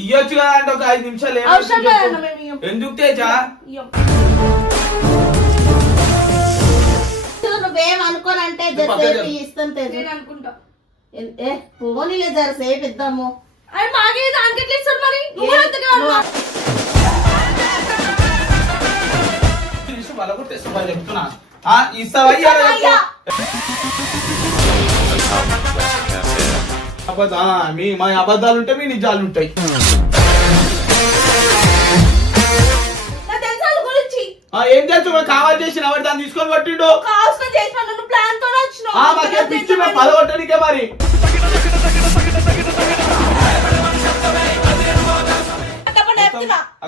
ఇయ్యొచ్చు కదా అంటే ఒక 5 నిమిషాలు ఎందుకు తేజా? నువ్వేం అనుకోనంటే ఇస్తాను తేజ అనుకుంటా. పోనీలే జర సేపు ఇద్దాము. అది మాకే దానికి ఇస్తారు మరి చెప్తున్నా ఇస్తావా? మా అబద్ధాలు ఉంటాయి, మీ నిజాలు ఉంటాయి. ఏం తెలుసు కావాలి చేసిన దాన్ని తీసుకొని పట్టిండు. పిచ్చి పదగొట్టనికే మరి.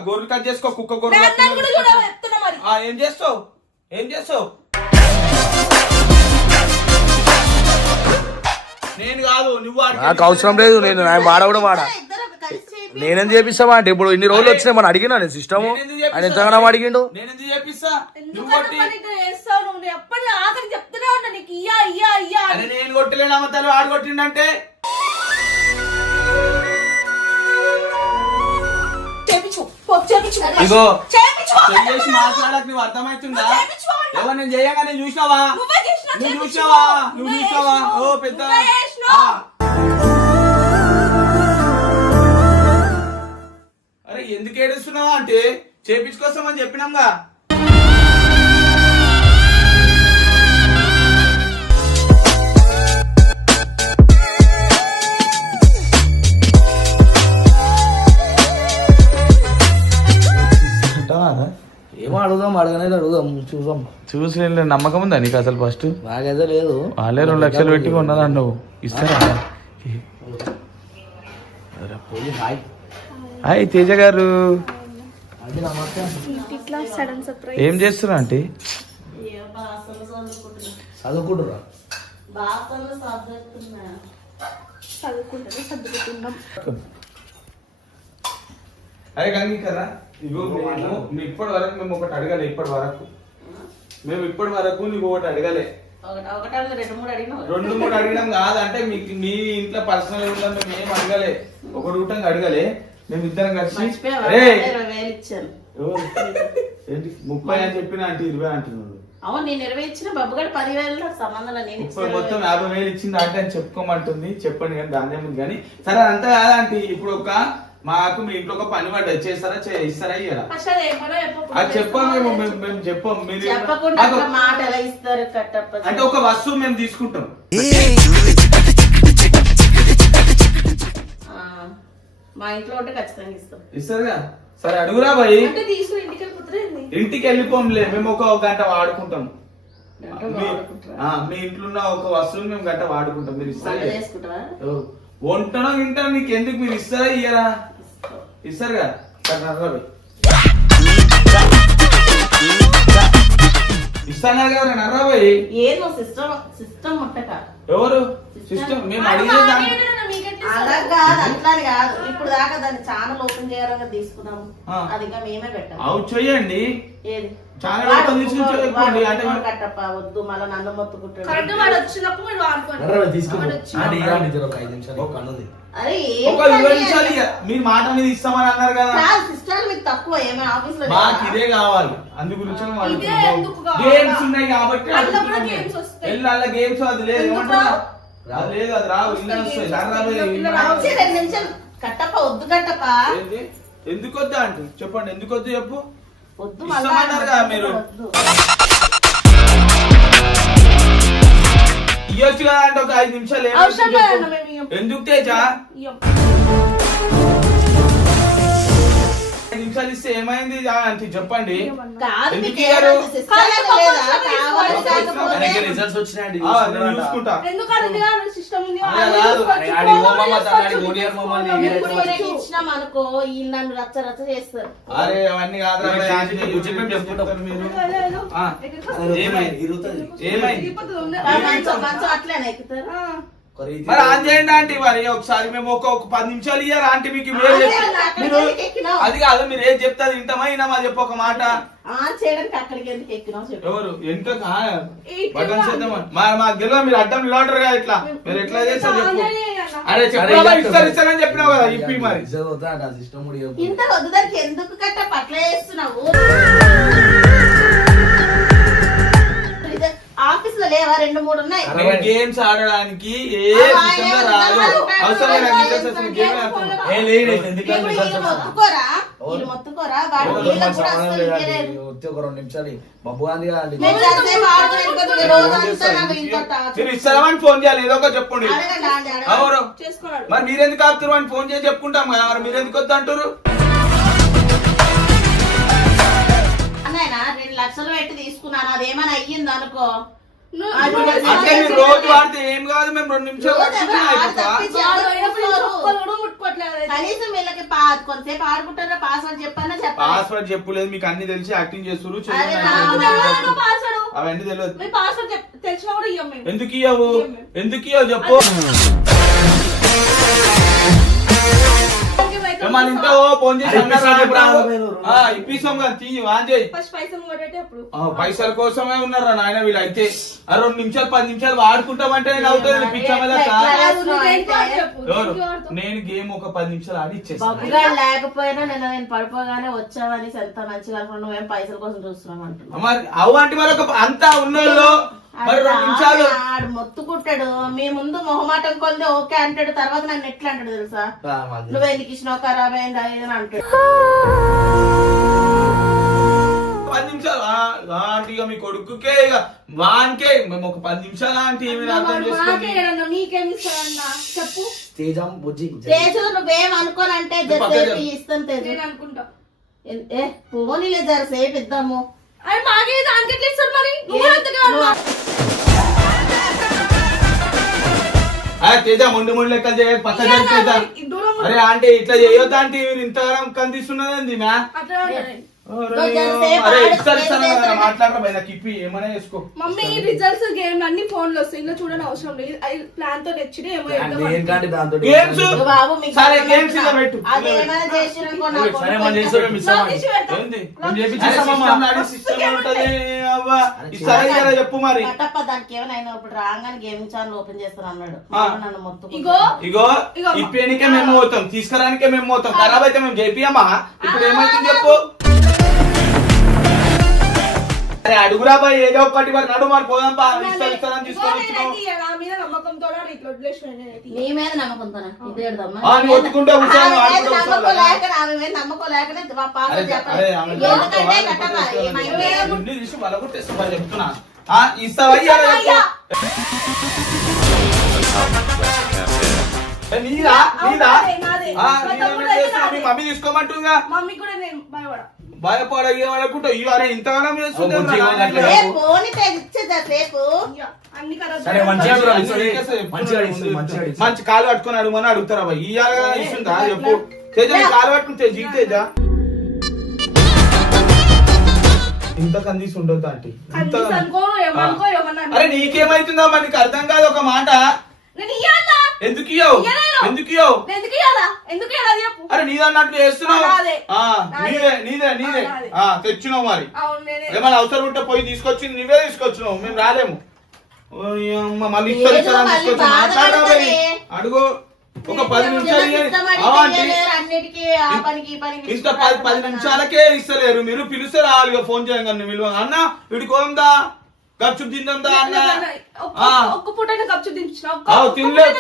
గొర్రెలు కట్ చేసుకో, కుక్క గొర్రెలు. ఏం చేస్తావు? ఏం చేస్తావు? నేను కాదు, నువ్వు. నాకు అవసరం లేదు, నేను వాడ కూడా వాడా. నేనేం చేపిస్తావా అంటే ఇప్పుడు ఇన్ని రోజులు వచ్చినాయి మనం అడిగినా నేను సిస్టమ్ ఆయన ఎంతగానో అడిగిండు. నేను కొట్టలేను అమ్మతాను, ఆడు కొట్టిండంటే ఇగో చేసి మాట్లాడక నువ్వు అర్థమవుతుందా? ఎవరు నేను చేయగా నేను చూసినావా? నువ్వు చూసినావా? నువ్వు చూసినావా? ఓ పెద్ద అరే ఎందుకు ఏడుస్తున్నావా అంటే చేపించుకోస్తామని చెప్పినాంగా. ఏమో అడుగుదాం, అడగనేది అడుగుదాం, చూసాం. చూసి నమ్మకం ఉందా నీకు అసలు? ఫస్ట్ నాకైతే లేదు. వాళ్ళే 2 లక్షలు పెట్టి కొన్నదా నువ్వు? ఇస్తారా? హాయ్ తేజ గారు, ఏం చేస్తున్నా అంటే? చదువుకుంటురా? అరే కానీ కదా ఇగో మేము ఇప్పటి వరకు మేము ఒకటి అడగలే. ఇప్పటి వరకు నీకు ఒకటి అడగలే. 2-3 అడిగినాం కాదు అంటే మీకు మీ ఇంట్లో పర్సనల్ ఉందని మేము ఏం అడగలే. ఒకటి ఊటంగా అడగలే. మేము ఇద్దరం కలిసి 30 అని చెప్పిన అంటే 20 అంటున్నాడు. అవును, నేను 20 ఇచ్చిన బాబుగాడు 10,000 సంబంధం. నేను మొత్తం 50,000 ఇచ్చింది అంటే అని చెప్పుకోమంటుంది. చెప్పండి కానీ దాని ఏముంది కానీ. సరే అంతా కాదా అంటే ఇప్పుడు మాకు మీ ఇంట్లో ఒక పని పడ్డ చేస్తారా, ఇస్తారా? ఇయ్యారా? అది చెప్పాం మేము చెప్పాం. మీరు అంటే ఒక వస్తువు మేము తీసుకుంటాం. మా ఇంట్లో ఉంటే ఖచ్చితంగా ఇస్తాం. ఇస్తారుగా? సరే అడుగురా భయ్. ఇంటికి వెళ్ళిపోంలే, మేము ఒక గంట వాడుకుంటాం. మీ ఇంట్లో ఉన్న ఒక వస్తువుని మేము గంట వాడుకుంటాం. మీరు ఇస్తారా? వంటనో గింటనో నీకు ఎందుకు? మీరు ఇస్తారా ఇయ్యారా? ఇస్తారుగా? ఇస్తానా కదా నర్రాబాయ్? ఏదో సిస్టమ్ ముట్టక ఎవరు సిస్టమ్? మేము అడిగేది అలా కాదు, అట్లా కాదు. ఇప్పుడు దాకా దాన్ని ఛానల్ ఓపెన్ చేయాలని తీసుకున్నాము. అది మేమే పెట్టాము. అవు చెయ్యండి. ఏది ఛానల్ ఓపెన్ చేసుకోండి అంటే కట్టప్ప వద్దు, మళ్ళీ నన్ను మొత్తుకుంటాడు. మీరు మాట మీద ఇస్తామని అన్నారు కదా. సిస్టర్ మీకు తక్కువ ఏమైనా ఆఫీస్ లో మాకు ఇదే కావాలి. అందు గురించి గేమ్స్ ఉన్నాయి కాబట్టి వెళ్ళాల గేమ్స్. అది లేదు అది లేదు, అది రావు. కట్టప్ప వద్దు. కట్టప్ప ఎందుకు వద్దా అంటే చెప్పండి. ఎందుకు వద్దు చెప్పు. వద్దు అన్నారు కదా మీరు. ఇయ్యొచ్చు కదా అంటే ఒక 5 నిమిషాలు. ఎందుకు తేజా? 5 నిమిషాలు ఇస్తే ఏమైంది అంటే చెప్పండి. రిజల్ట్స్ వచ్చినాయండి, చూసుకుంటా. అనుకో వీళ్ళు నన్ను రచ్చ రచ్చ చేస్తారు. అరే అవన్నీ కాదు. మంచం అట్లనే ఎక్కుతారు. మరి ఆన్ చేయండి ఆంటీ మరి ఒకసారి మేము ఒక 10 నిమిషాలు ఇయ్యారు ఆంటీ మీకు మీరు అది కాదు మీరు ఏం చెప్తారు వింటామా వినమా చెప్పు ఒక మాట చేయడానికి అక్కడికి ఎందుకు ఎక్కినావు చెప్పు. ఎవరు ఎంత బటన్ చేద్దామా మాకు తెలియదు మీరు అడ్డం నిలబడరు కదా ఇట్లా మీరు ఎట్లా చేస్తారు చెప్పు అరే చెప్పు ఇస్తారని చెప్పినావు కదా ఇప్పి మరి ఇంత వద్దు దానికి ఎందుకు కట్ట పట్ల చేస్తున్నావు ఆఫీస్ లో లేవా 2-3 ఉన్నాయి గేమ్స్ ఆడడానికి ఏ రాదు అవసరం మొత్తుకోరా వీళ్ళు మొత్తుకోరా వాడు వీళ్ళకి కూడా అస్సలు ఇంకేలేదు. ఒక 2 నిమిషాలు బాబు గాంధీ గారు మేము కాసేపు ఆడుకునే రోజంతా నాకు ఇంత మీరు ఇస్తారని ఫోన్ చేయాలి ఏదో ఒకటి చెప్పండి అడగండి ఎవరు చేసుకున్నాడు. మరి మీరెందుకు ఆపుతారు అని ఫోన్ చేసి చెప్పుకుంటాం కదా మరి మీరు ఎందుకు వద్దు అంటారు అన్నయ్య 2 లక్షలు పెట్టి తీసుకున్నాను అదేమైనా అయ్యింది అనుకో అంటే మీరు రోజు వాడితే ఏం కాదు మేము 2 నిమిషాలు కనీసం వీళ్ళకి కొంతసేపు ఆడుకుంటారా పాస్వర్డ్ చెప్పానా చెప్పాలి పాస్వర్డ్ చెప్పలేదు మీకు అన్ని తెలిసి యాక్టింగ్ చేస్తారు అవన్నీ తెలియదు తెలిసినా కూడా ఇయ్యం మేము. ఎందుకు ఇయ్యవు ఎందుకు ఇయ్యవు చెప్పు మన ఇంట్లో ఫోన్ చేసి ఇప్పిస్తాం కదా తీయి ఆన్ చేయి ఫస్ట్ పైసలు కొట్టేటే అప్పుడు పైసల కోసమే ఉన్నారా నాయన వీళ్ళు అయితే 2 నిమిషాలు 10 నిమిషాలు వాడుకుంటామంటే నేను అవుతుంది పిచ్చమేలా నేను గేమ్ ఒక 10 నిమిషాలు ఆడి బబ్బుగా లేకపోయినా నేను పడిపోగానే వచ్చావని ఎంత మంచిగా అనుకున్నా నువ్వేం పైసల కోసం చూస్తున్నావు అంటున్నావు మరి అవు అంటే మరి ఒక అంతా ఉన్నోళ్ళు మరి 2 నిమిషాలు ఆడు మొత్తుకుంటాడు మీ ముందు మొహమాటం కొంది ఓకే అంటాడు తర్వాత నన్ను ఎట్లా అంటాడు తెలుసా నువ్వు ఎందుకు ఇచ్చినావు ఖరాబ్ అయింది అని అంటాడు 10 నిమిషాలు ఆంటీ ఇక మీ కొడుకుకే ఇక వానికే మేము ఒక 10 నిమిషాలు ఆంటీ ఏమి అర్థం చేసుకోండి నీకేమిస్తాడన్నా చెప్పు తేజం బుజ్జి తేజు నువ్వేం అనుకోనంటే ఇస్తాను తేజు నేను అనుకుంటా పోనీలే జర సేపు ఇద్దాము అరే మాకే దానికి ఎట్లా ఇస్తారు మరి నువ్వు తేజ మొండి లెక్కలు చేయ పక్క తేజ అరే ఆంటీ ఇట్లా చేయొద్దు ఆంటీ మీరు ఇంతగానం కందిస్తున్నదండి మ్యా అరే ఇస్తారు మాట్లాడరా భయ నాకు ఇప్పి ఏమైనా చేసుకో మమ్మీ రిజల్ట్స్ గేమ్ అన్ని ఫోన్ లో వస్తాయి ఇలా చూడని అవసరం లేదు ప్లాన్ తో తెచ్చి ఏమో దాంతో గేమ్స్ బాబు సరే గేమ్స్ ఇలా పెట్టు అది ఏమైనా చేసిరనుకో నాకు సరే మనం చేస్తాం మిస్ ఏంది మనం చేపించేస్తామమ్మా సిస్టమ్ ఉంటది అవ్వ ఇస్తారా ఇలా చెప్పు మరి కట్టప్ప దానికి ఏమైనా ఇప్పుడు రాగానే గేమింగ్ ఛానల్ ఓపెన్ చేస్తాను అన్నాడు నన్ను మొత్తం ఇగో ఇప్పేనికే మేము పోతాం తీసుకురానికే మేము పోతాం ఖరాబ్ అయితే మేము చేపియమ్మా ఇప్పుడు ఏమైతుంది చెప్పు అరే అడుగురా బాయ్ ఏదో ఒకటి మరి నడు మరి పోదాం ఇస్తారని తీసుకొని నీ మీద నమ్మకంతో నమ్మకోలేకనే చెప్తున్నా ఇస్తావా నీదా నీదా మీ మమ్మీ తీసుకోమంటుందిగా మమ్మీ కూడా నేను భయపడా భయపడకుంటా ఇవరే ఇంతగానం మంచి కాలు పట్టుకొని అడుగుమని అడుగుతారా బాయ్ ఇయ్యాల ఇస్తుందా చెప్పు తేజ కాలు పట్టుకుంటే జీతేజ ఇంత కందీసి ఉండొద్దు ఆంటీ అరే నీకేమైతుందా మరి నీకు అర్థం కాదు ఒక మాట ఎందుకు ఇయ్యవు ఎందుకు ఇయ్యవు అరే నీదన్నట్లు చేస్తున్నావు నీదే తెచ్చినావు మరి ఏమైనా అవసరం ఉంటే పోయి తీసుకొచ్చి నువ్వే తీసుకొచ్చినావు మేము రాలేము మళ్ళీ అడుగు ఒక 10 నిమిషాలు ఇంత 10 నిమిషాలకే ఇస్తలేరు మీరు పిలిస్తే రావాలి ఫోన్ చేయండి నువ్వు అన్న వీడికి కోందా ఖర్చు తిందా అన్న ఒక్క పూటైనా ఖర్చు తినలేదు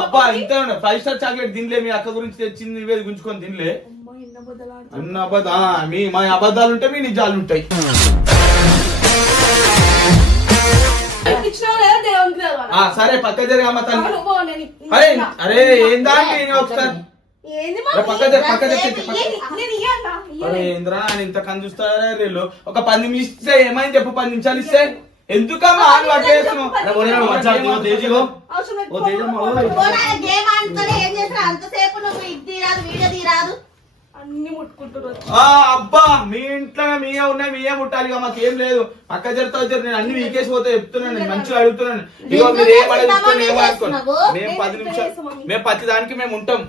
అబ్బా ఇంత 5 స్టార్ చాక్లెట్ తినలే మీ అక్క గురించి తెచ్చింది నువ్వే గుంజుకొని తినలే అన్న మా అబద్ధాలు ఉంటాయి మీ నిజాలు ఉంటాయి సరే పక్క జరగమ్మ తల్లి అరే ఏందా ఒకసారి ఏంద్రా ఆయన ఇంత కంజుస్తారా రేళ్ళు ఒక 10 నిమిషాలు ఇస్తే ఏమైంది చెప్పు 10 నిమిషాలు ఇస్తే ఎందుకమ్మా అన్ని ముట్టుకుంటారు. అబ్బా మీ ఇంట్లో మీయే ఉన్నాయి, మీయే ముట్టాలి, ఇక మాకు ఏం లేదు. పక్క జరుగుతా వచ్చారు, నేను అన్ని వీకేసి పోతే చెప్తున్నాను, నేను మంచిగా అడుగుతున్నాను. ఇగో మీరు ఏం అడుగుతున్నాను ఏమనుకోండి, మేము 10 నిమిషాలు మేము ప్రతి దానికి మేము ఉంటాం.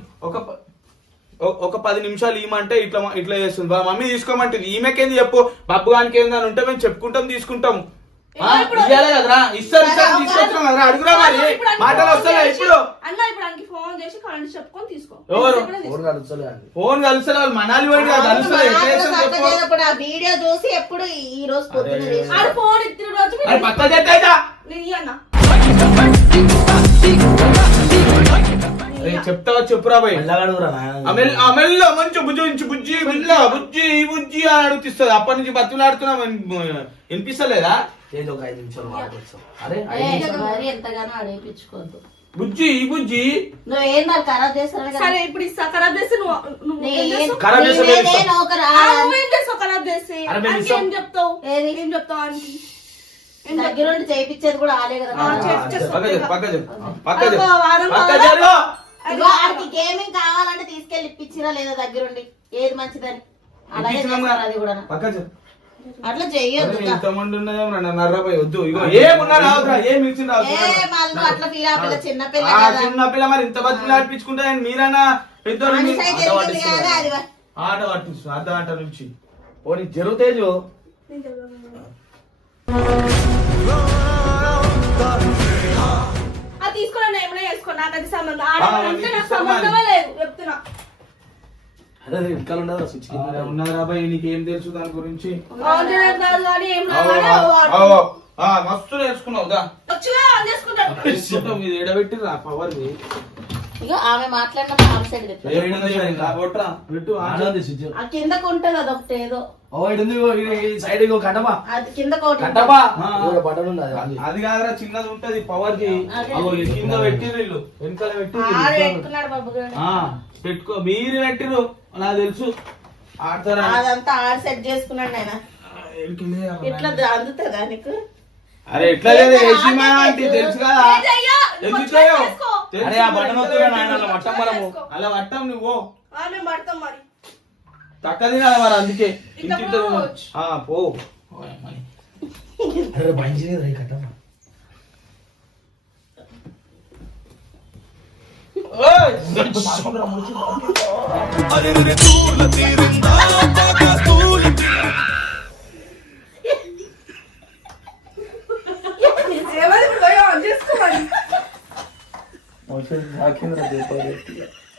ఒక 10 నిమిషాలు ఈమంటే ఇట్లా చేస్తుంది. మమ్మీ తీసుకోమంటుంది, ఈమెకేంది చెప్పు, బబ్బు గానికి ఏందని ఉంటే మేము చెప్పుకుంటాం తీసుకుంటాం. ఇయ్యాలి కదరా, ఇస్తారు తీసుకొచ్చాం కదరా, అడుగురా మరి మాటలు వస్తాయి ఇప్పుడు. అన్న ఇప్పుడు ఆయనకి ఫోన్ చేసి కరెంట్ చెప్పుకొని తీసుకో. ఎవరు ఫోన్ కలుస్తలే, వాళ్ళు మనాలి వాడి కలుస్తలే. వీడియో చూసి ఎప్పుడు ఈ రోజు పొద్దున్న ఫోన్ ఇచ్చిన రోజు పక్క చెట్టయితా నేను ఇయ్యన్నా. చెప్తావా చెప్పురా బాయ్. అమెల్లో మంచి బుజ్జి బుజ్జి మెల్ల బుజ్జి బుజ్జి అని అడుగుతిస్తుంది. అప్పటి నుంచి బతులాడుతున్నా వినిపిస్తలేదా? ఎంతగానో అడిపించుకోవద్దు. బుజ్జి బుజ్జి నువ్వేం నాకు ఖరాబ్ చేస్తాను. సరే ఇప్పుడు ఇస్తా, ఖరాబ్ చేస్తే ఖరాబ్ చేస్తే నువ్వేం చేస్తావు? ఖరాబ్ చేస్తే ఏం చెప్తావు? ఏం చెప్తావు అని దగ్గరుండి చేయించేది కూడా ఆలే కదా. వాడికి గేమింగ్ కావాలంటే తీసుకెళ్లి ఇప్పించిరా లేదా దగ్గరుండి, ఏది మంచిదని అలాగే చేస్తారు. అది కూడా అట్లా చెయ్యొద్దు. వద్దు అట్లా ఫీల్ అవ్వాలి. చిన్నపిల్ల మరి ఇంత బతులు ఆడిపించుకుంటా మీరైనా పెద్దోళ్ళు ఆట పట్టించు అర్ధ గంట నుంచి పోనీ జరుగుతేజు. అది తీసుకున్నా ఏమైనా చేసుకో, నాకు అది సంబంధమే లేదు చెప్తున్నా. ఉన్నారా బాయ్, నీకేం తెలుసు దాని గురించి? మస్తు నేర్చుకున్నావు. ఇది ఎడబెట్టిరా పవర్ ఇక ఆమె మాట్లాడినప్పుడు ఆమె సైడ్ కిందకు ఉంటది అదొకటి ఏదో సైడ్ అది కింద అది కాదురా, చిన్నది ఉంటది పవర్ కి. కింద పెట్టిరు వీళ్ళు, వెనకాల పెట్టుకున్నాడు బాబు పెట్టుకో. మీరు పెట్టిరు నాకు తెలుసు. ఆడతారా? అదంతా ఆడ సెట్ చేసుకున్నాడు ఆయన. ఇట్లా అందుతుందా నీకు? అరే ఎట్లా లేదు తెలుసు కదా. అరే ఆ బటన్ అలా పట్టం నువ్వు పడతాం మరి తక్కది కదా మరి, అందుకే పో.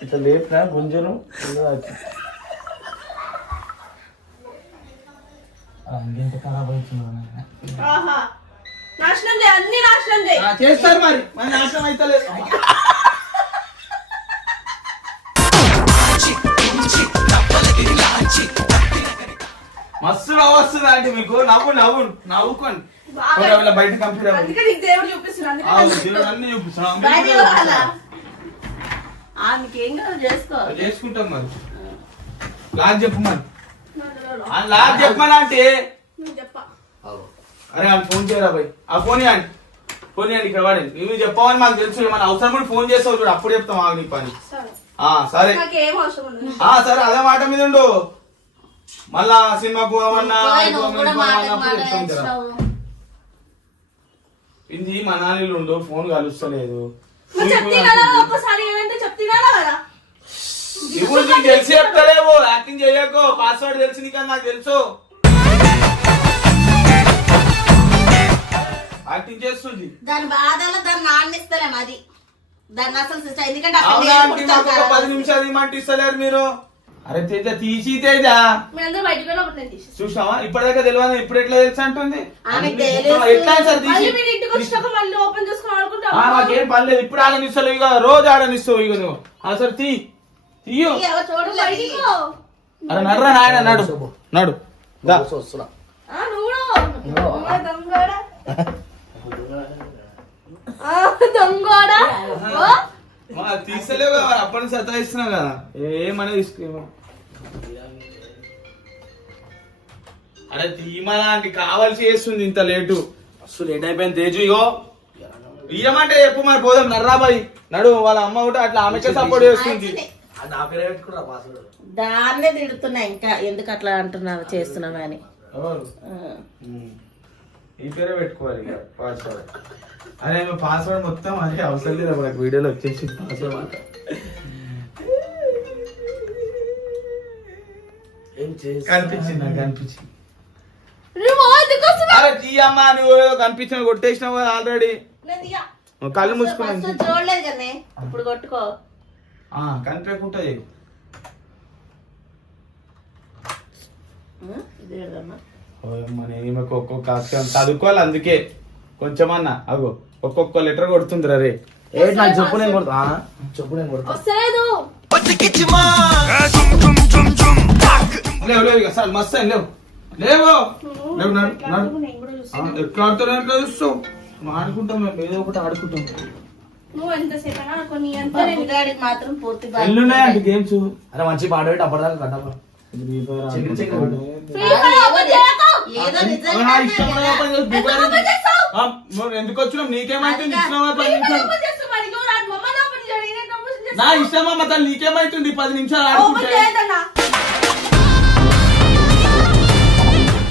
ఇట్లా లేపినా గుంజను ఖరాబ్ అవుతుంది. నాశనం చేయి, అన్ని నాశనం చేయి. చేస్తారు మరి నాశనం అయితే మస్తు నవ్వు వస్తుంది అంటే మీకు. నవ్వుకోండి బయట కంప్యూటర్ అందుకే నీకు దేవుడు చూపిస్తున్నాను. అన్ని చూపిస్తున్నాం. చేసుకుంటాం మరి. లాజ్ చెప్పు మరి, లాజ్ చెప్పమని అంటే. అరే వాళ్ళు ఫోన్ చేయరా బాయ్, ఆ ఫోన్ ఇవ్వండి. ఫోన్ ఇవ్వండి ఇక్కడ వాడండి. నువ్వు చెప్పవని మాకు తెలుసు. ఏమన్నా అవసరం కూడా ఫోన్ చేస్తావు చూడు, అప్పుడు చెప్తాం. ఆగు నీ పని. సరే సరే, అదే మాట మీద ఉండు. మళ్ళా సినిమాకు పోవన్నా ఇది మనాలిలో ఉండు. ఫోన్ కలుస్తలేదు. ఇప్పుడు నీకు తెలిసి చెప్తలేవు, యాక్టింగ్ చేయకు. పాస్వర్డ్ తెలిసి నీకు నాకు తెలుసు. యాక్టింగ్ చేస్తుంది. దాని బాధలో దాన్ని నాన్నిస్తలేం. అది దాన్ని అసలు ఎందుకంటే 10 నిమిషాలు ఇమ్మంటే ఇస్తలేరు మీరు. అరే తేజ తీసి తేజ చూసావా ఇప్పటిదాకా తెలియదు, ఇప్పుడు ఎట్లా తెలుసు అంటుంది. ఎట్లా సార్ మాకేం పర్లేదు. ఇప్పుడు ఆడనిస్తావు, ఇక రోజు ఆడనిస్తావు. ఇక నువ్వు అసలు తీయు. అరే నడ్రా నాయన, నడు తీస్తలేవు కదా, అప్పటి నుంచి సతాయిస్తున్నావు కదా. ఏమనే తీసుకో. అరే తీమనా అంటే కావాల్సి చేస్తుంది ఇంత లేటు. అసలు లేట్ అయిపోయింది తేజు. ఇగో ఇయ్యమంటే చెప్పు మరి పోదాం. నర్రాబాయి నడు. వాళ్ళ అమ్మ కూడా అట్లా ఆమెకే సపోర్ట్ చేస్తుంది. నా పేరే పెట్టుకున్నా పాస్వర్డ్. దాన్నే తిడుతున్నా ఇంకా ఎందుకు అట్లా అంటున్నావు చేస్తున్నావు అని. ఎవరు ఈ పేరే పెట్టుకోవాలి ఇక పాస్వర్డ్. అరే పాస్వర్డ్ మొత్తం అదే అవసరం లేదు మనకు వీడియోలో వచ్చేసి పాస్వర్డ్ ఏం చేసి కనిపించింది నాకు కనిపించింది. నువ్వు ఎందుకు వస్తున్నావు? అరే తీయమ్మా నువ్వు కనిపించిన కొట్టేసినావు కదా ఆల్రెడీ. నేను తీయ. కళ్ళు మూసుకున్నాను ఫస్ట్ చూడలేదు కానీ ఇప్పుడు కొట్టుకో. కనిపించకుండా చెయ్యి. ఈమెకు ఒక్కొక్క అక్షరం చదువుకోవాలి అందుకే కొంచెమన్నా అగో ఒక్కొక్క లెటర్ కొడుతుంది రే. ఏ నాకు చెప్పు నేను కొడతా. చెప్పు నేను కొడతా. వస్తలేదు. లేవు లేవు ఇక సార్ మస్తు లేవు లేవు లేవు ఎట్లా ఆడుతున్నా ఎట్లా చూస్తావు. ఆడుకుంటాం మేము ఏదో ఒకటి ఆడుకుంటాం. నువ్వు ఎంతసేపు అయినా కొన్ని ఎంత బాబు గాడికి మాత్రం పూర్తి బాధ్యత. ఎల్లున్నాయండి గేమ్స్. అరే మంచి పాట పెట్టి అప్పటిదాకా కట్టపా. ఏదో రిజల్ట్ ఎందుకు వచ్చినావు నీకేమైతుంది ఇచ్చినావా 10 నిమిషాలు నా ఇష్టమా తను నీకేమైతుంది 10 నిమిషాలు ఆడుకుంటే.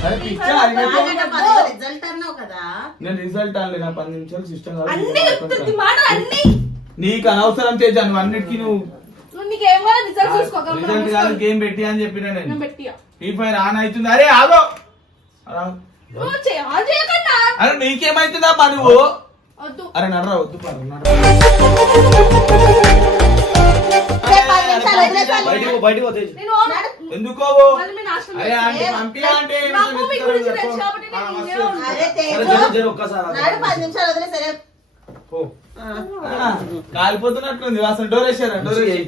అరే పిచ్చా రిజల్ట్ అన్నావు కదా. నేను రిజల్ట్ అనలే నా 10 నిమిషాలు సిస్టమ్ అన్ని చెప్తుంది మాట అన్ని. నీకు అనవసరం చేజా నువ్వు అన్నిటికీ నువ్వు నీకేం కాదు రిజల్ట్ చూసుకోక రిజల్ట్ కాదు గేమ్ పెట్టి అని చెప్పినా నేను. పెట్టియా ఫ్రీ ఫైర్ ఆన్ అవుతుంది. అరే ఆగో నువ్వు చేయకన్నా. అరే నీకేమైతుందా పా నువ్వు. వద్దు. అరే నడరా వద్దు పా బయటకు పోతే నేను ఎందుకో మళ్ళీ మీ నాశనం అరే చేస్తా. అంటే పంపి అంటే నాకు మీ గురించి తెలుసు కాబట్టి నేను ఇన్నే ఉన్నా. అరే సరే, తేజు, జర ఒక్కసారి నాడు 10 నిమిషాలు వదిలే సరే. పో. కాలిపోతున్నట్లుంది అసలు డోర్ వేసారా డోర్ వేసి.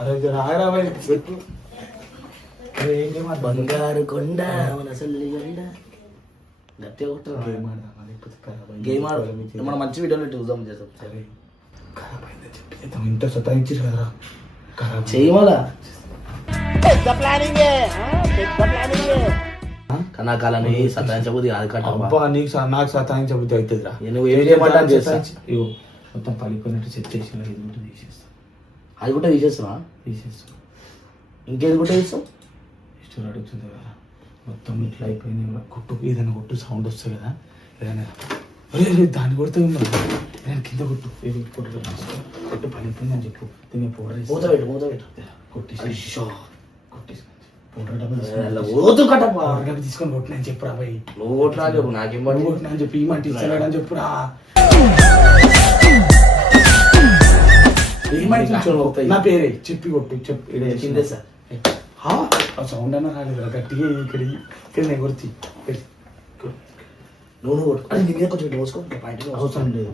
అరే జర ఆగరా బాయ్ పెట్టు. అరే ఏం చేయమా బంగారు కొండ మన సల్లి కొండ గట్టిగా కొట్టరా. గేమ్ ఆడదామా లేకపోతే ఖరాబ్ అయింది. గేమ్ ఆడు మనం మంచి వీడియోలు చూద్దాం చేద్దాం. సరే ఖరాబ్ అయిందని చెప్పి చేద్దాం. ఇంత సతాయించారు కదరా ఖరాబ్ చెయ్యి మళ్ళా కనాకాలని సతాయించబోది కాదు కట్టబ్బా. అబ్బా నీకు నాకు సతాయించబుద్ధి అవుతుందిరా. నువ్వు ఏం చేయమంటా చేస్తా. ఇగో మొత్తం పలిపోయినట్టు చెక్ చేసి ఇది కూడా తీసేస్తా. అది కూడా తీసేస్తున్నా. తీసేస్తా ఇంకేది కూడా తీస్తావు. ఇష్టం అడుగుతుంది కదా మొత్తం ఇట్లా అయిపోయింది. కొట్టు ఏదైనా కొట్టు సౌండ్ వస్తుంది కదా ఏదైనా. అరే అరే దాన్ని కొడితే ఏదైనా కింద కొట్టు ఏది కొట్టు కొట్టు పలిపోయింది అని చెప్పు. దీన్ని పౌడర్ మూత పెట్టు మూత పెట్టు. కొట్టేసి కొట్టేసి పౌడర్ కట్టప్పా డబ్బా తీసుకొని కొట్టినా అని చెప్పురా బాయ్. నువ్వు కొట్టినా అని చెప్పు నాకేం పని. కొట్టినా అని చెప్పి ఈ మాట ఇస్తాడు అని చెప్పురా. నా పేరే చెప్పి కొట్టు చెప్పు కిందే సార్ ఆ సౌండ్ అన్న రాలేదు గట్టిగా ఇక్కడ నేను కొడుతీ నువ్వు కొట్టు. అది నీ మీద కొంచెం ఇటు మోసుకో పాయింట్ అవసరం లేదు.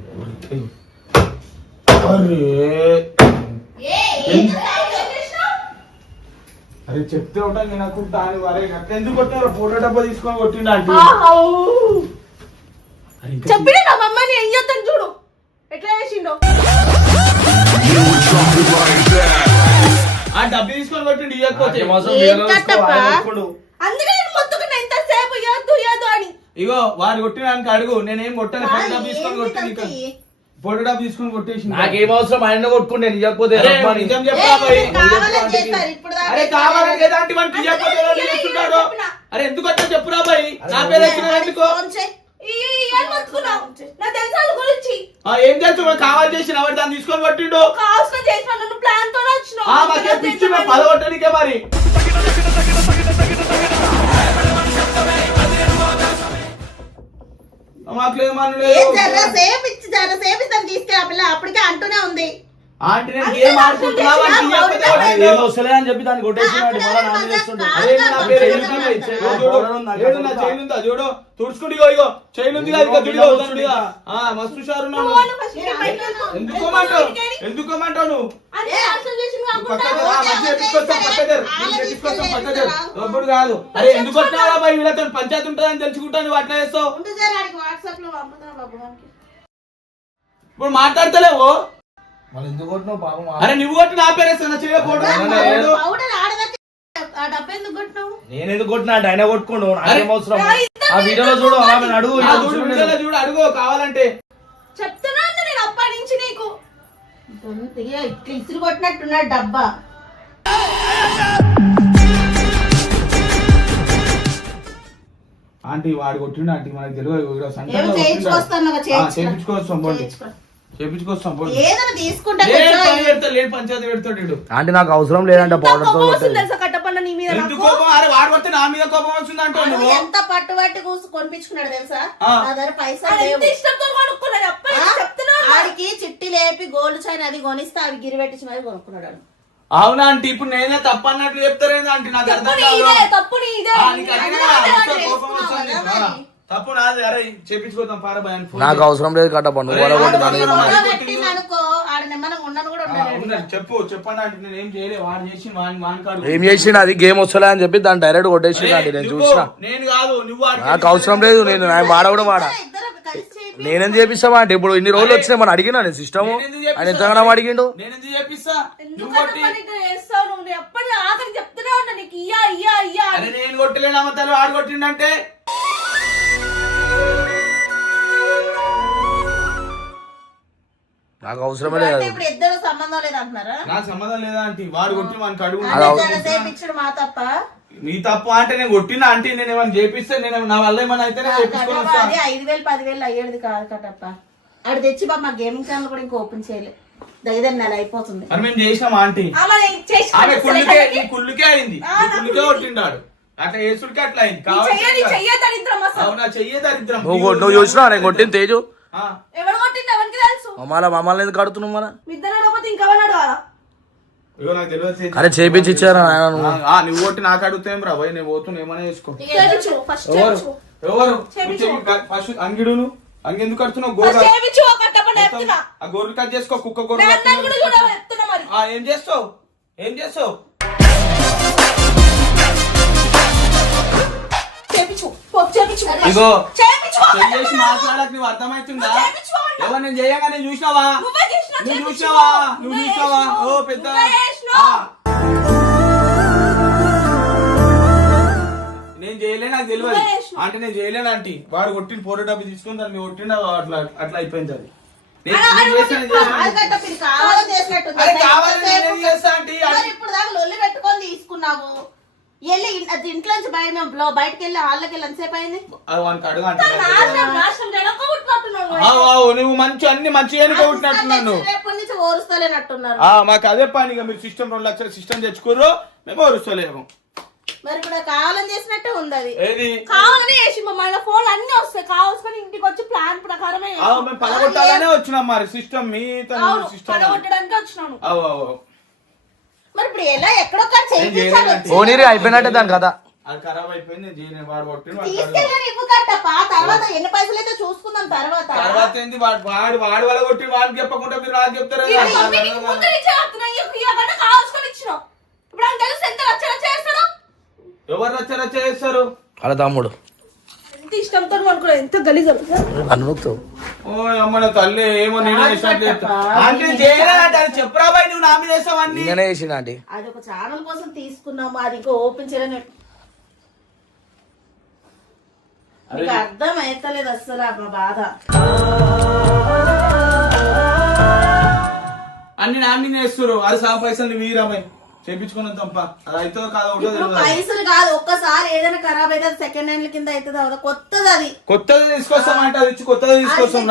అరే చెప్తే ఉంటాను నేను నాకు దాని వరే ఎందుకు కొట్టారు ఫోటో డబ్బా తీసుకొని కొట్టిండ అంటే చెప్పినా నా మమ్మని ఏం చేస్తాను చూడు ఎట్లా చేసిండో. ఆ డబ్బు తీసుకొని కొట్టిండు ఇవ్వకపోతే. అందుకే నేను మొత్తుకున్నా ఎంతసేపు ఇవ్వద్దు ఇవ్వద్దు అని. ఇగో వాడు కొట్టినానికి అడుగు నేనేం కొట్టాను. ఫోటో డబ్బు తీసుకొని కొట్టి ఫోటో డబ్బు తీసుకొని కొట్టేసి నాకేం అవసరం ఆయన కొట్టుకుంటే ఇవ్వకపోతే నిజం చెప్పా బాయ్. కావాలని చేస్తారు ఇప్పుడు దాకా. అరే కావాలని ఏదాంటి వాడికి ఇవ్వకపోతే ఎవరు చేస్తున్నాడు. అరే ఎందుకు వచ్చా చెప్పురా బాయ్. నా పేరు వచ్చిన ఎందుకు ఫోన్ చేయి. ఇవన్నీ మొత్తుకున్నావు నా తెలుసు వాళ్ళ గురించి. ఏం తెలుసు కావాలి చేసిన వాడు దాన్ని తీసుకొని కొట్టిండు. కావాల్సిన చేసిన నువ్వు ప్లాన్ తో మాకే పిచ్చి పదగొట్టడానికే మరి. మాకులేమన్నా సేపు ఇచ్చి సేపు ఇస్తాను తీసుకెళ్ళి ఆ పిల్ల అప్పటికే అంటూనే ఉంది. ఆంటీ నేను గేమ్ ఆడుకుంటున్నావా ఏం వస్తలే అని చెప్పి దాన్ని కొట్టేసినాడు. మళ్ళా నా మీద వేస్తుండు. చూడు తుడుచుకుంటు ఇగో చైన్ ఉంది మస్తు షారు ఎందుకోమంటావు నువ్వు ఎప్పుడు కాదు. అరే ఎందుకు వచ్చినా బాయ్ వీళ్ళతో పంచాయతీ ఉంటుందని తెలుసుకుంటాను నువ్వు అట్లా చేస్తావు. వాట్సాప్ లో పంపుతున్నా బాబు. ఇప్పుడు మాట్లాడతలేవు. మళ్ళీ ఎందుకు కొట్టినావు పాపం. అరే నువ్వు కొట్టి నా పేరేస్తున్నా పౌడర్ ఆడదకి ఆ డబ్బు ఎందుకు కొట్టినావు? నేను ఎందుకు కొట్టినా అంటే ఆయన కొట్టుకోండు. నాకేం అవసరం. ఆ వీడియోలో చూడు ఆమె అడుగు చూడు అడుగు కావాలంటే చెప్తున్నా నేను అప్పటి నుంచి నీకు ఇట్లా ఇసురు కొట్టినట్టున్నాడు డబ్బా. ఆంటీ వాడు కొట్టిండు ఆంటీ మనకు తెలియదు. ఏమో చేయించుకొస్తాను చేపించుకొస్తాం ఏదైనా తీసుకుంటా పంచాయతీ పెడతాడు వీడు. అంటే నాకు అవసరం లేదంటే పౌడర్ తో కొట్టేది. కట్టపన్న నీ మీద ఎందుకు కోపం? అరే వాడు కొడితే నా మీద కోపం వస్తుంది అంటే నువ్వు ఎంత పట్టుబట్టి కొనిపించుకున్నాడు తెలుసా? నా దగ్గర పైసలు లేవు. ఇష్టంతో కొనుక్కున్నాడు. చెప్తున్నా ఆడికి చిట్టి లేపి గోల్డ్ చైన్ అది కొనిస్తే అవి గిరి పెట్టించి మరి కొనుక్కున్నాడు. అవునా అంటే ఇప్పుడు నేనే తప్పు అన్నట్లు చెప్తారేంది అంటే నాకు అర్థం కాదు. తప్పు నీదే. తప్పు నాది. అరే చేపించుకోదాం పార భయం. నాకు అవసరం లేదు కట్టపండు. అనుకో ఆడ నెమ్మది ఉండను కూడా ఉండలేదు. చెప్పండి అంటే నేను ఏం చేయలేదు. వాడు చేసి వాని ఏం చేసిండు అది గేమ్ వస్తలే అని చెప్పి దాన్ని డైరెక్ట్ కొట్టేసిండు. నేను చూసిన. నేను కాదు నువ్వు. నాకు అవసరం లేదు. నేను వాడ కూడా వాడా. నేనేం చేపిస్తావా అంటే ఇప్పుడు ఇన్ని రోజులు వచ్చినాయి మనం అడిగినా నేను సిస్టమ్ ఆయన ఎంతగానో అడిగిండు. నేను ఎందుకు చేపిస్తా? ఎప్పటి ఆఖరి చెప్తూనే ఉన్నా నీకు ఇయ్యా ఇయ్యా ఇయ్యా. అరే నేను కొట్టలేను అమ్మతాలు వాడు కొట్టిండంటే నాకు అవసరమే లేదు. ఇప్పుడు ఇద్దరు సంబంధం లేదు అంటున్నారా? నాకు సంబంధం లేదా అంటే వాడు కొట్టి మనకు అడుగు మా తప్ప నీ తప్పు అంటే నేను కొట్టినా అంటే నేను ఏమైనా చేపిస్తే నేను నా వల్ల ఏమైనా అయితే 5,000 10,000 అయ్యేది కాదు కట్టప్ప. ఆడు తెచ్చి బాబు మా గేమింగ్ ఛానల్ కూడా ఇంకా ఓపెన్ చేయలేదు. దగ్గర నెల అయిపోతుంది. మరి మేము చేసినాం ఆంటీ. ఆమె కుళ్ళుకే అయింది. కుళ్ళుకే కొట్టిండాడు. అట్లా చేసుడికే అట్లా అయింది. అవునా చెయ్యే దరిద్రం. నువ్వు చూసినా నేను కొట్టింది తేజు. ఎవరు కొట్టింది ఎవరికి తెలుసు? మమ్మల్ని ఎందుకు కడుతున్నావు మన ఇంకెవరు నాకు తెలియదు. అరే చేపించి ఇచ్చారా నువ్వు కొట్టి నాకు అడుగుతాం రా భయ్. నేను పోతున్నా ఏమైనా చేసుకో. ఎవరు ఫస్ట్ అంగిడును అంగెందుకు కడుతున్నావు? గోర్లు కట్ చేసుకో. కుక్క గోర్లు ఏం చేస్తావు? ఏం చేస్తావు? ఇగో చేసి మాట్లాడక నువ్వు అర్థమవుతుందా? ఎవరు నేను చేయగా నేను చూసినావా? నువ్వు చూసినావా? ఓ పెద్ద నేను చేయలే. నాకు తెలియదు అంటే నేను చేయలేను ఆంటీ. వాడు కొట్టిన ఫోటో డబ్బు తీసుకుని దాన్ని కొట్టిన అట్లా అట్లా అయిపోయింది. అది ఇప్పుడు దాకా లొల్లి పెట్టుకొని తీసుకున్నావు. వెళ్ళి ఇంట్లోంచి బయటకు వెళ్ళి హాల్లోకి వెళ్ళి ఎంతసేపు అయింది? నువ్వు మంచి అన్ని మంచిగా కొట్టినట్టున్నాను. రేపటి నుంచి ఓరుస్తలేనట్టున్నారు. మాకు అదే పని. మీరు సిస్టమ్ 2 లక్షల సిస్టమ్ తెచ్చుకోరు, మేము ఓరుస్తలేము. మరి ఇప్పుడు కావాలని చేసినట్టే ఉంది. అది కావాలని చేసి మళ్ళీ ఫోన్ అన్ని వస్తాయి. కావాల్సుకొని ఇంటికి వచ్చి ప్లాన్ ప్రకారమే మేము పడగొట్టాలనే వచ్చినాం. మరి సిస్టమ్ మీ పడగొట్టడానికి వచ్చినాను. మరి ఇప్పుడు ఎలా ఎక్కడొక్కడ ఓనీరే అయిపోయినట్టే దాని కదా. అది ఖరాబ్ అయిపోయింది. తీసుకెళ్ళి ఇవ్వు కట్టప్ప. తర్వాత ఎన్ని పైసలు అయితే చూసుకుందాం. తర్వాత ఏంది వాడు వాళ్ళ కొట్టి వాడికి చెప్పకుండా మీరు నాకు చెప్తారు. ఎవరు రచ్చ చేస్తారు? అలా తమ్ముడు ఎంత ఇష్టంతో అనుకో. ఎంత గలీజ్ అనుకుతావు. ఓ అమ్మ తల్లి ఏమో నేను చెప్పరా బాయ్. నువ్వు నా మీద వేసావన్నీ నేనే చేసిన ఆంటీ. అది ఒక ఛానల్ కోసం తీసుకున్నాము. అది ఇంకా ఓపెన్ చేయలేని అర్థం అయితలేదు అసలు మా బాధ. అన్ని నా మీద వేస్తారు. అది సా పైసలు వీరాబాయ్ చేపించుకున్నాం తప్ప. అది అయితే కాదు పైసలు కాదు. ఒక్కసారి ఏదైనా ఖరాబ్ అయితే సెకండ్ హ్యాండ్ కింద అవుతుంది. కొత్తది అది కొత్తది తీసుకొస్తామంటే అది కొత్తది తీసుకొస్తాం.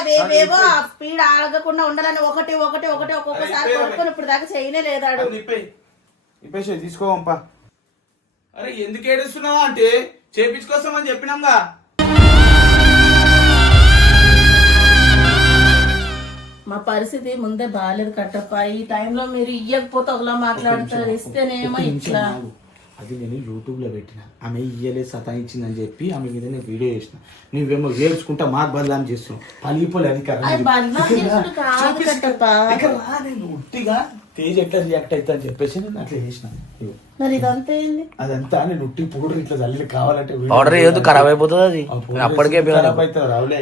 అవేవో స్పీడ్ ఆగకుండా ఉండాలని ఒకటి ఒక్కొక్కసారి కొనుక్కొని ఇప్పుడు దాకా చేయనే లేదాడు. ఇప్పేసి తీసుకోవంపా. అరే ఎందుకు ఏడుస్తున్నావా అంటే చేపించుకొస్తామని చెప్పినాంగా. మా పరిస్థితి ముందే బాగాలేదు కట్టప్ప. ఈ టైంలో మీరు ఇయ్యకపోతే ఒకలా మాట్లాడతారు. ఇస్తేనేమో ఇట్లా. అది నేను యూట్యూబ్ లో పెట్టిన. ఆమె ఇయ్యలే సతాయించిందని చెప్పి ఆమె మీద నేను వీడియో చేసిన. నువ్వేమో ఏడ్చుకుంటా మాకు బదలాం చేస్తున్నావు. పలిపోలే ఉట్టిగా తేజ్ ఎట్లా రియాక్ట్ అవుతా అని చెప్పేసి నేను అట్లా చేసిన. అదంతా నేను ఉట్టి పౌడర్ ఇట్లా చల్లి కావాలంటే పౌడర్ ఏదో ఖరాబ్ అయిపోతుంది. అది అప్పటికే ఖరాబ్ అవుతుంది. రావులే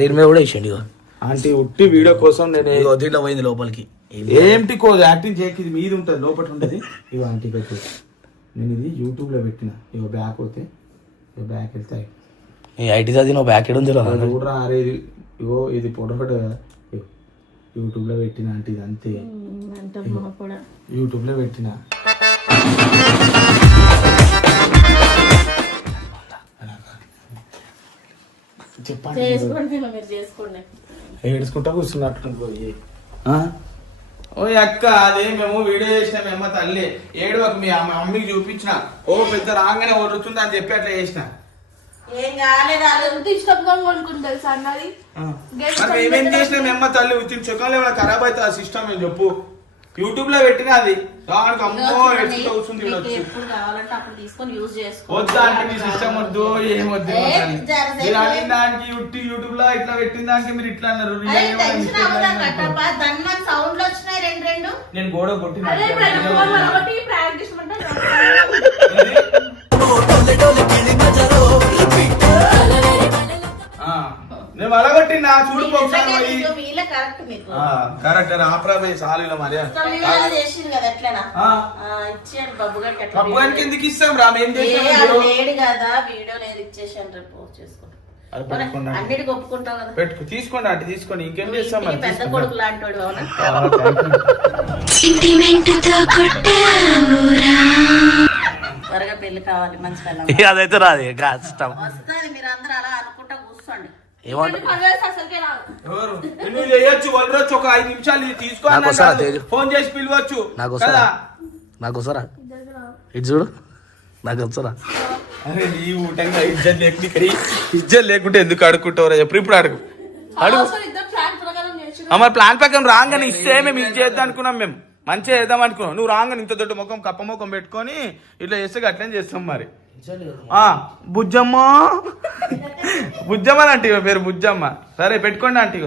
దీని మీద కూడా వేసిండు. అంటే ఉట్టి వీడియో కోసం నేను దీంట్లో పోయింది లోపలికి. ఏంటి యాక్టింగ్ చేయక ఇది మీద ఉంటుంది లోపల ఉంటుంది. ఇగో ఆంటీ పెట్టి నేను ఇది యూట్యూబ్ లో పెట్టిన. ఇగో బ్యాక్ పోతే బ్యాక్ వెళ్తాయి. ఐటీ చదివి నువ్వు బ్యాక్ ఎడం చూడరా. అరే ఇగో ఇది ఫోటో యూట్యూబ్ లో పెట్టిన అంటే ఇది అంతే అంటే మా కూడా యూట్యూబ్ లో పెట్టిన చెప్పండి చేసుకోండి మీరు చేసుకోండి. ఏడుచుకుంటా కూర్చున్నట్టు ఓ అక్క అదే మేము వీడియో చేసిన మేము తల్లి ఏడవకు మీ మమ్మీకి చూపించిన ఓ పెద్ద రాగానే వదులుతుంది అని చెప్పి అట్లా చేసిన ఏం కాలేదు అది ఎంత ఇష్టంగా కొనుక్కుంది తెలుసా అన్నది. మరి మేమేం చేసినా మేమ్మ తల్లి వచ్చిన చెక్కలు ఏమైనా ఖరాబ్ అవుతుంది ఆ సిస్టమ్ మేము చెప్పు యూట్యూబ్ లో పెట్టిన అది దానికి అమ్మో ఎడుచుకుంటూ కూర్చుంది మీకు ఎప్పుడు కావాలంటే అప్పుడు తీసుకొని యూజ్ చేసుకో. వద్దా అంటే మీ సిస్టమ్ వద్దు ఏం వద్దు మీరు అడిగిన దానికి యూట్యూబ్ లో ఇట్లా పెట్టిన దానికి మీరు ఇట్లా అన్నారు టెన్షన్ అవ్వదా కట్టప్ప దాన్ని నాకు సౌండ్లు వచ్చినాయి రెండు నేను గోడ కొట్టిన అదే ఫోన్ ఒకటి ప్రాంక్ ఇష్టమంటే నేను అలగొట్టినా చూడు కరెక్ట్ మీకు కరెక్ట్ ఆపరామే సాలు మరి చేసింది కదా ఎట్లనా ఇచ్చేయండి బబ్బు గారికి అట్లా బబ్బు గారికి ఎందుకు ఇస్తాం రా మేము లేడు కదా వీడియో లేదు ఇచ్చేసాను రేపు పోస్ట్ చేసుకుంటాం అన్నిటికి ఒప్పుకుంటాం కదా పెట్టుకో తీసుకోండి అంటే తీసుకోండి ఇంకేం చేస్తాం మరి పెద్ద కొడుకు లాంటి వాడు అవునా త్వరగా పెళ్లి కావాలి మంచి పిల్లలు అదైతే రాదు కష్టం వస్తుంది మీరు అందరూ అలా అనుకుంటా కూర్చోండి అసలుకే రాదు. ఎవరు నువ్వు చేయొచ్చు వదలొచ్చు ఒక 5 నిమిషాలు ఇది తీసుకో నాకు వస్తారా తేజు? ఫోన్ చేసి పిలవచ్చు నాకు కదా వస్తారా నాకు వస్తారా ఇటు చూడు నాకు వస్తారా అరే నీ ఊటంగా ఇజ్జత్ లేకుంటే ఎందుకు అడుక్కుంటావు ఇప్పుడు అడుగు అడుగు అసలు ఇద్దరు ప్లాన్ ప్రకారం చేసి మరి ప్లాన్ ప్రకారం రాగానే ఇస్తే మేము ఇది చేద్దాం అనుకున్నాం మేము మంచిగా చేద్దాం అనుకున్నాం నువ్వు రాగానే ఇంత దొడ్డు ముఖం కప్ప ముఖం పెట్టుకొని ఇట్లా చేస్తే అట్లనే చేస్తాం మరి బుజ్జమ్మ బుజ్జమ్మ అంటే పేరు బుజ్జమ్మ సరే పెట్టుకోండి అంటే